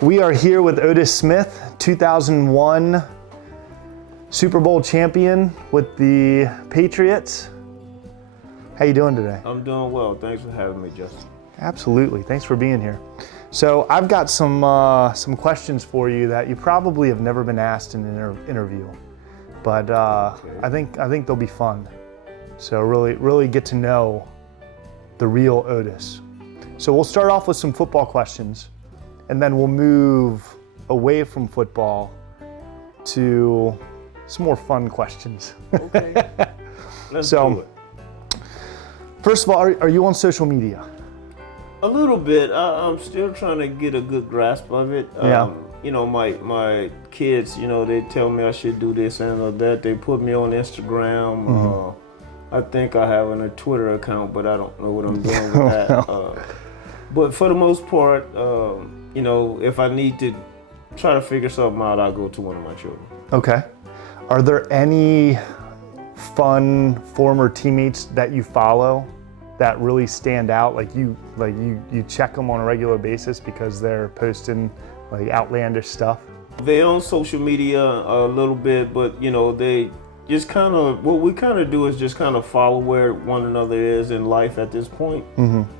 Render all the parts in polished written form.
We are here with Otis Smith, 2001 Super Bowl champion with the Patriots. How you doing today? I'm doing well. Thanks for having me, Justin. Absolutely. Thanks for being here. So I've got some questions for you that you probably have never been asked in an interview, but Okay. I think they'll be fun. So really get to know the real Otis. So we'll start off with some football questions, and then we'll move away from football to some more fun questions. Okay. Let's So- do it. First of all, are you on social media? A little bit. I'm still trying to get a good grasp of it. Yeah. You know, my kids, they tell me I should do this and that. They put me on Instagram. I think I have a Twitter account, but I don't know what I'm doing with that. But for the most part, if I need to try to figure something out, I'll go to one of my children. Okay. Are there any fun former teammates that you follow that really stand out? Like you check them on a regular basis because they're posting like outlandish stuff? They're on social media a little bit, but they just kind of, what we kind of do is just kind of follow where one another is in life at this point.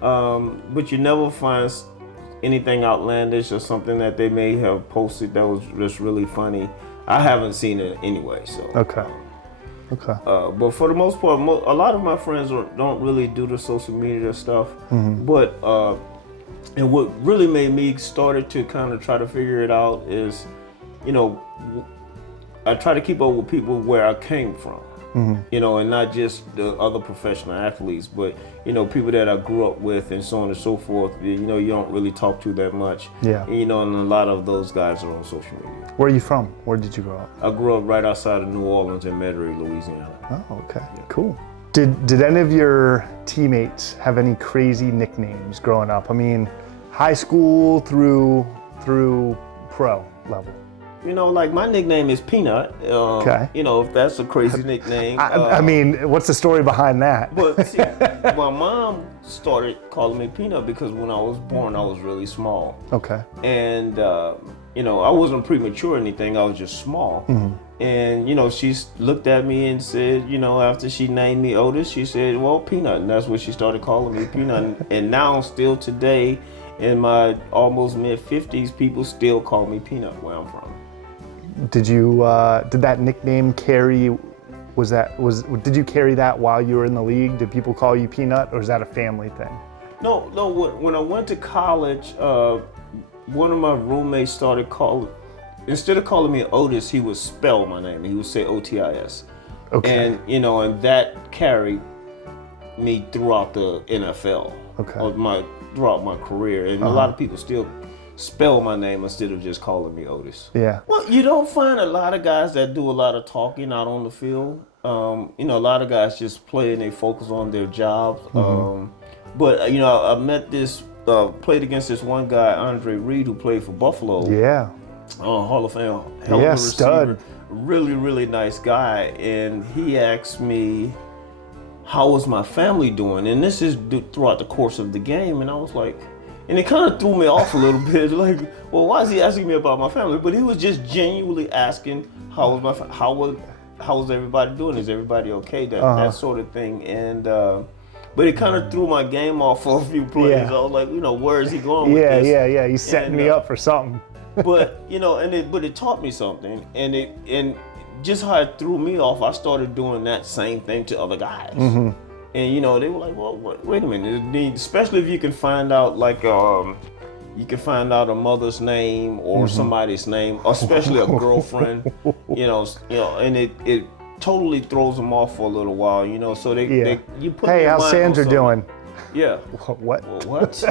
But you never find anything outlandish or something that they may have posted that was just really funny. I haven't seen it anyway, so. Okay. But for the most part, a lot of my friends don't really do the social media stuff. But and what really made me started to kind of try to figure it out is, I try to keep up with people where I came from. And not just the other professional athletes, but people that I grew up with and so on and so forth. You don't really talk to that much. Yeah. And a lot of those guys are on social media. Where are you from? Where did you grow up? I grew up right outside of New Orleans in Metairie, Louisiana. Oh, okay. Cool. Did any of your teammates have any crazy nicknames growing up? I mean, high school through pro level. Like my nickname is Peanut. Okay. If that's a crazy nickname. I mean, what's the story behind that? But see, my mom started calling me Peanut because when I was born, I was really small. Okay. And, I wasn't premature or anything. I was just small. And, she looked at me and said, after she named me Otis, she said, well, Peanut. And that's what she started calling me, Peanut. And now, still today, in my almost mid-50s, people still call me Peanut where I'm from. Did that nickname carry, did you carry that while you were in the league? Did people call you Peanut, or is that a family thing? No, when I went to college, one of my roommates started instead of calling me Otis, he would spell my name. He would say Otis. Okay. And, and that carried me throughout the NFL. Okay. Or throughout my career. And a lot of people still spell my name instead of just calling me Otis. Yeah. Well, you don't find a lot of guys that do a lot of talking out on the field. A lot of guys just play and they focus on their jobs. But I met played against this one guy, Andre Reed, who played for Buffalo. Yeah. Hall of Fame. Hell of a receiver. Stud. Really, really nice guy. And he asked me, how was my family doing? And this is throughout the course of the game. And I was like, and it kind of threw me off a little bit. Like, well, why is he asking me about my family? But he was just genuinely asking, how was everybody doing? Is everybody okay? That sort of thing. And but it kind of threw my game off for a few plays. Yeah. I was like, where is he going with this? Yeah. He's setting me up for something. But it taught me something, and just how it threw me off, I started doing that same thing to other guys. And they were like, well, wait a minute, especially if you can find out you can find out a mother's name or somebody's name, especially a girlfriend, and it totally throws them off for a little while, so you put hey, your how's mind Sandra on doing? Yeah. What? Well, what?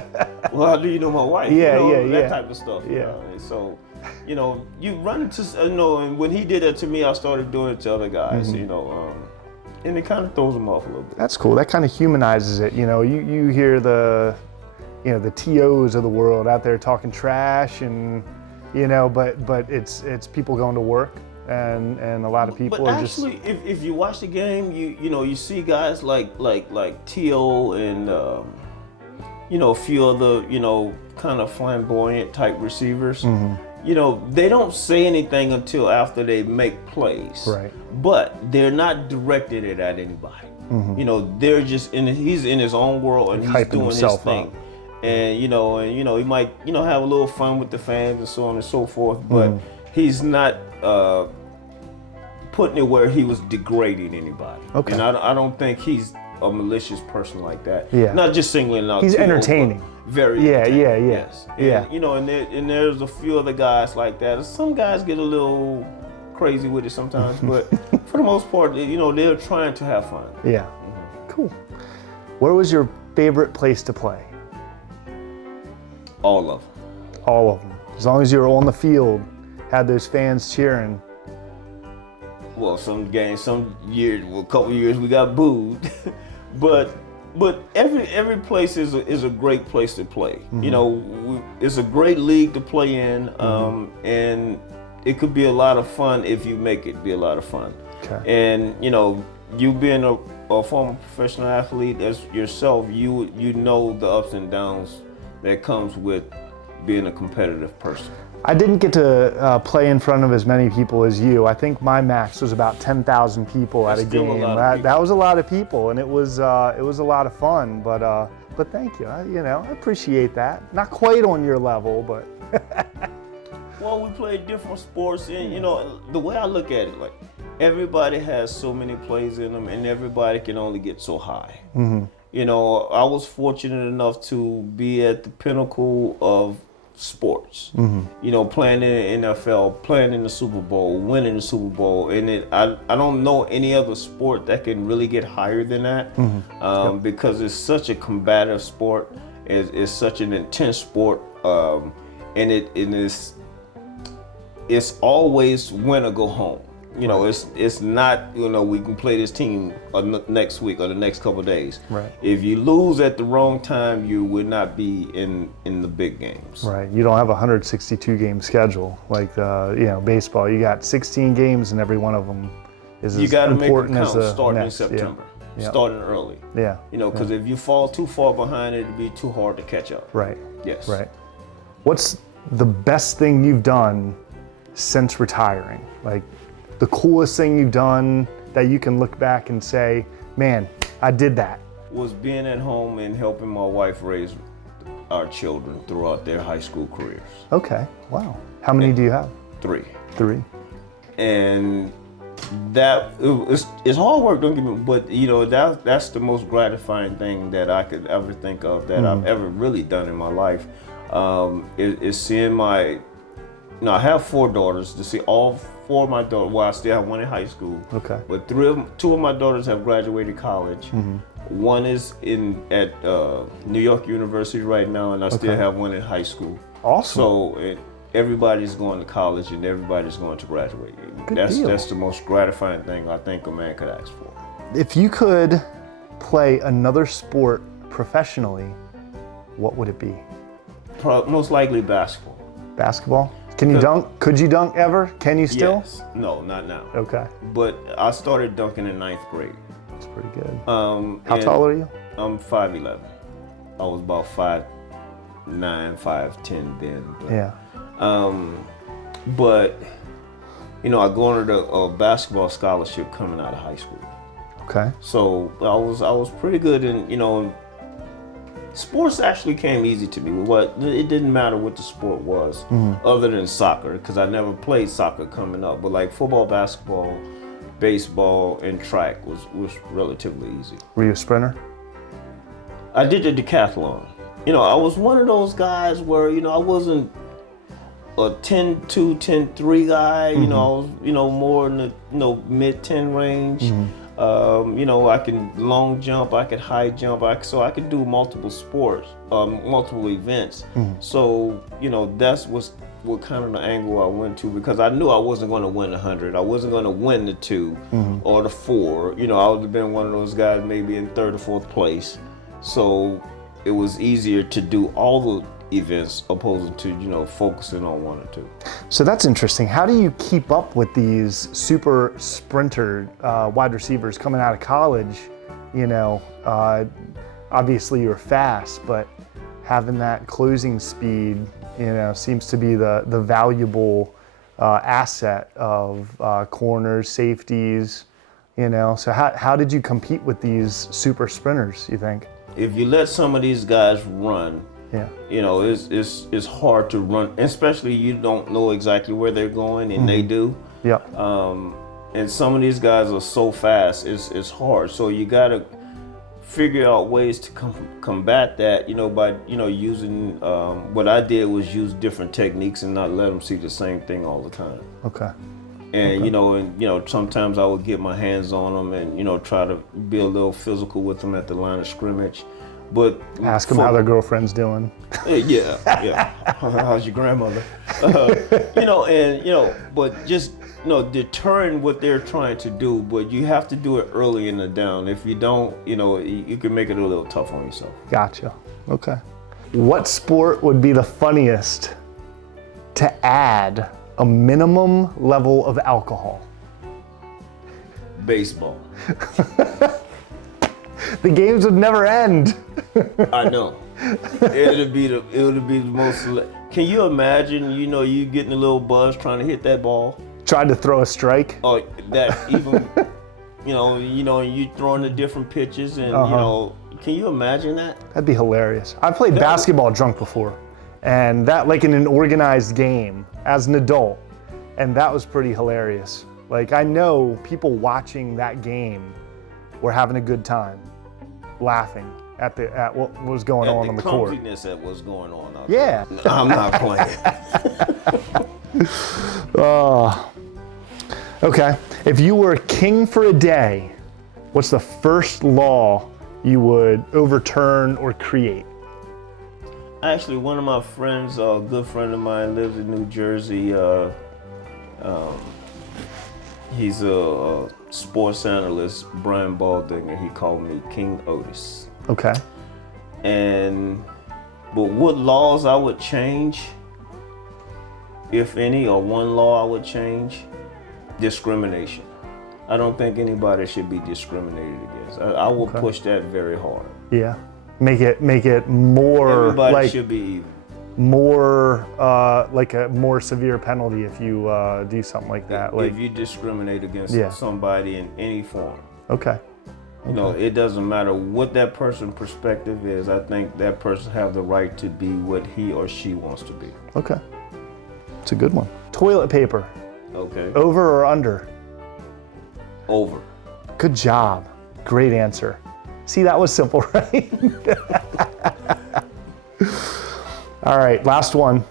Well, how do you know my wife? Yeah. That type of stuff. Yeah. And so, you run into, and when he did that to me, I started doing it to other guys, and it kind of throws them off a little bit. That's cool. That kind of humanizes it. You hear the TOs of the world out there talking trash, and but it's people going to work, and a lot of people are just. But actually, if you watch the game, you see guys like T.O. and you know, a few other, you know, kind of flamboyant type receivers. You know, they don't say anything until after they make plays. Right. But they're not directed it at anybody. You know, they're just he's in his own world and he's Hyping doing his himself thing. up. And you know, he might, you know, have a little fun with the fans and so on and so forth, but he's not putting it where he was degrading anybody. Okay. And I don't think he's a malicious person like that. Yeah. Not just singling out. He's Tito, entertaining. but very Yeah, entertaining. yeah, yeah. Yes. Yeah. And, you know, and there's a few other guys like that. Some guys get a little crazy with it sometimes, but for the most part, you know, they're trying to have fun. Yeah. Cool. Where was your favorite place to play? All of them. All of them. As long as you were on the field, had those fans cheering. Well, some games, some years, well, a couple years we got booed, but every place is a great place to play. You know, it's a great league to play in, and it could be a lot of fun if you make it be a lot of fun. Okay. And you know, you being a former professional athlete as yourself, you know the ups and downs that comes with being a competitive person. I didn't get to play in front of as many people as you. I think my max was about 10,000 people at a Still a game. lot of people. That was a lot of people, and it was a lot of fun. But thank you. You know, I appreciate that. Not quite on your level, but. Well, we play different sports, and you know, the way I look at it, like everybody has so many plays in them, and everybody can only get so high. You know, I was fortunate enough to be at the pinnacle of sports. You know, playing in the NFL, playing in the Super Bowl, winning the Super Bowl, and I don't know any other sport that can really get higher than that, because it's such a combative sport. It's such an intense sport, and it's always win or go home. You know, it's not, you know, we can play this team next week or the next couple of days. Right. If you lose at the wrong time, you would not be in the big games. Right. You don't have a 162 game schedule like you know, baseball. You got 16 games, and every one of them is You as got to make it important as count the starting next. in September, Yeah. starting early. Yeah. You know, because if you fall too far behind, it'd be too hard to catch up. Right. Yes. Right. What's the best thing you've done since retiring? Like the coolest thing you've done that you can look back and say, man, I did that. Was being at home and helping my wife raise our children throughout their high school careers. Okay. Wow. How many do you have? 3. 3. And that it's hard work, don't get me, but you know, that's the most gratifying thing that I could ever think of that I've ever really done in my life. Is seeing my, you know, I have 4 daughters, to see all 4 of my daughters. Well, I still have one in high school. Okay. But 2 of my daughters have graduated college. One is at New York University right now, and I still have one in high school. Awesome. So everybody's going to college and everybody's going to graduate. Deal. That's the most gratifying thing I think a man could ask for. If you could play another sport professionally, what would it be? Most likely basketball. Basketball? Can you dunk? Could you dunk ever? Can you still? Yes. No, not now. Okay. But I started dunking in 9th grade. That's pretty good. How tall are you? I'm 5'11". I was about 5'9", 5'10" then. But, Yeah. But you know, I go under a basketball scholarship coming out of high school. Okay. So I was pretty good in, you know, sports actually came easy to me. It didn't matter what the sport was, other than soccer, because I never played soccer coming up. But like football, basketball, baseball, and track was relatively easy. Were you a sprinter? I did the decathlon. You know, I was one of those guys where, you know, I wasn't a 10-2, 10-3 guy. You know, I was, you know, more in the, you know, mid-10 range. You know, I can long jump, I could high jump, so I could do multiple sports, multiple events. So, you know, that's what kind of the angle I went to, because I knew I wasn't going to win 100. I wasn't going to win the 2 or the 4. You know, I would have been one of those guys maybe in 3rd or 4th place. So it was easier to do all the events opposed to, you know, focusing on 1 or 2. So that's interesting. How do you keep up with these super sprinter wide receivers coming out of college? You know, obviously you're fast, but having that closing speed, seems to be the valuable asset of corners, safeties, So how did you compete with these super sprinters, you think? If you let some of these guys run, Yeah. It's hard to run, especially you don't know exactly where they're going, and they do. Yeah. And some of these guys are so fast, it's hard. So you gotta figure out ways to combat that, by using. What I did was use different techniques and not let them see the same thing all the time. Okay. And sometimes I would get my hands on them and try to be a little physical with them at the line of scrimmage. But ask them how their girlfriend's doing. Yeah. How's your grandmother? But just deterring what they're trying to do. But you have to do it early in the down. If you don't, you can make it a little tough on yourself. Gotcha. Okay. What sport would be the funniest to add a minimum level of alcohol? Baseball. The games would never end. I know. It would be the most. Can you imagine? You getting a little buzz trying to hit that ball. Tried to throw a strike. Oh, that even. You throwing the different pitches and Can you imagine that? That'd be hilarious. I've played basketball drunk before, and that like in an organized game as an adult, and that was pretty hilarious. Like I know people watching that game were having a good time, laughing at what was going on the court. The comfiness at what's going on out Yeah. there. I'm not playing. Okay. If you were king for a day, what's the first law you would overturn or create? Actually, one of my friends, a good friend of mine, lives in New Jersey. He's a sports analyst, Brian Baldinger. He called me King Otis. Okay. But what laws I would change, if any, or one law I would change, discrimination. I don't think anybody should be discriminated against. I will push that very hard. Yeah. Make it more everybody should be even. More like a more severe penalty if you do something like that. If you discriminate against somebody in any form. Okay. It doesn't matter what that person's perspective is. I think that person have the right to be what he or she wants to be. Okay. It's a good one. Toilet paper. Okay. Over or under? Over. Good job. Great answer. See, that was simple, right? All right, last one.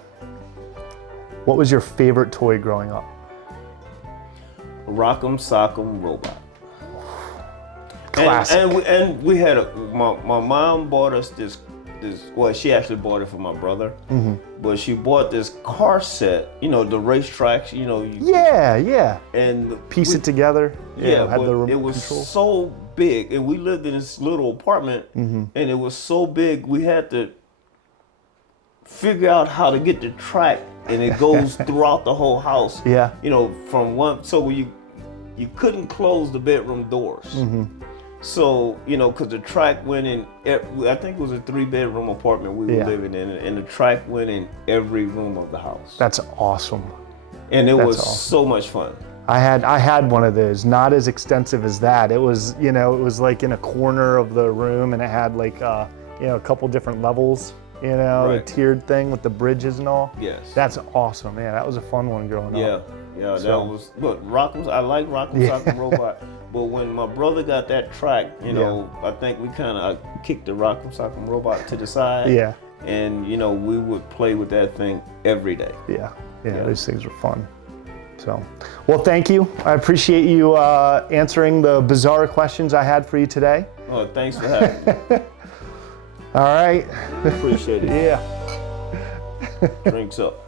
What was your favorite toy growing up? Rock'em Sock'em Robot. Classic. And we had my mom bought us this. Well, she actually bought it for my brother. Mm-hmm. But she bought this car set. The racetracks. Yeah. And piece it together. Yeah, had the remote it was control. so big, and we lived in this little apartment, and it was so big we had to figure out how to get the track, and it goes throughout the whole house. Yeah. From one, so you couldn't close the bedroom doors. Mm-hmm. So, because the track went in, I think it was a 3-bedroom apartment we were living in, and the track went in every room of the house. That's awesome. And it was so much fun. I had one of those, not as extensive as that. It was, it was like in a corner of the room, and it had like, a couple different levels. The tiered thing with the bridges and all. Yes. That's awesome, man. That was a fun one growing up. Yeah, that was. Look, I like Rock'em Sock'em Robot, but when my brother got that track, I think we kind of kicked the Rock'em Sock'em Robot to the side. Yeah. And we would play with that thing every day. Yeah. Those things were fun. So, well, thank you. I appreciate you answering the bizarre questions I had for you today. Oh, thanks for having me. All right. Appreciate it. Yeah. Drinks up.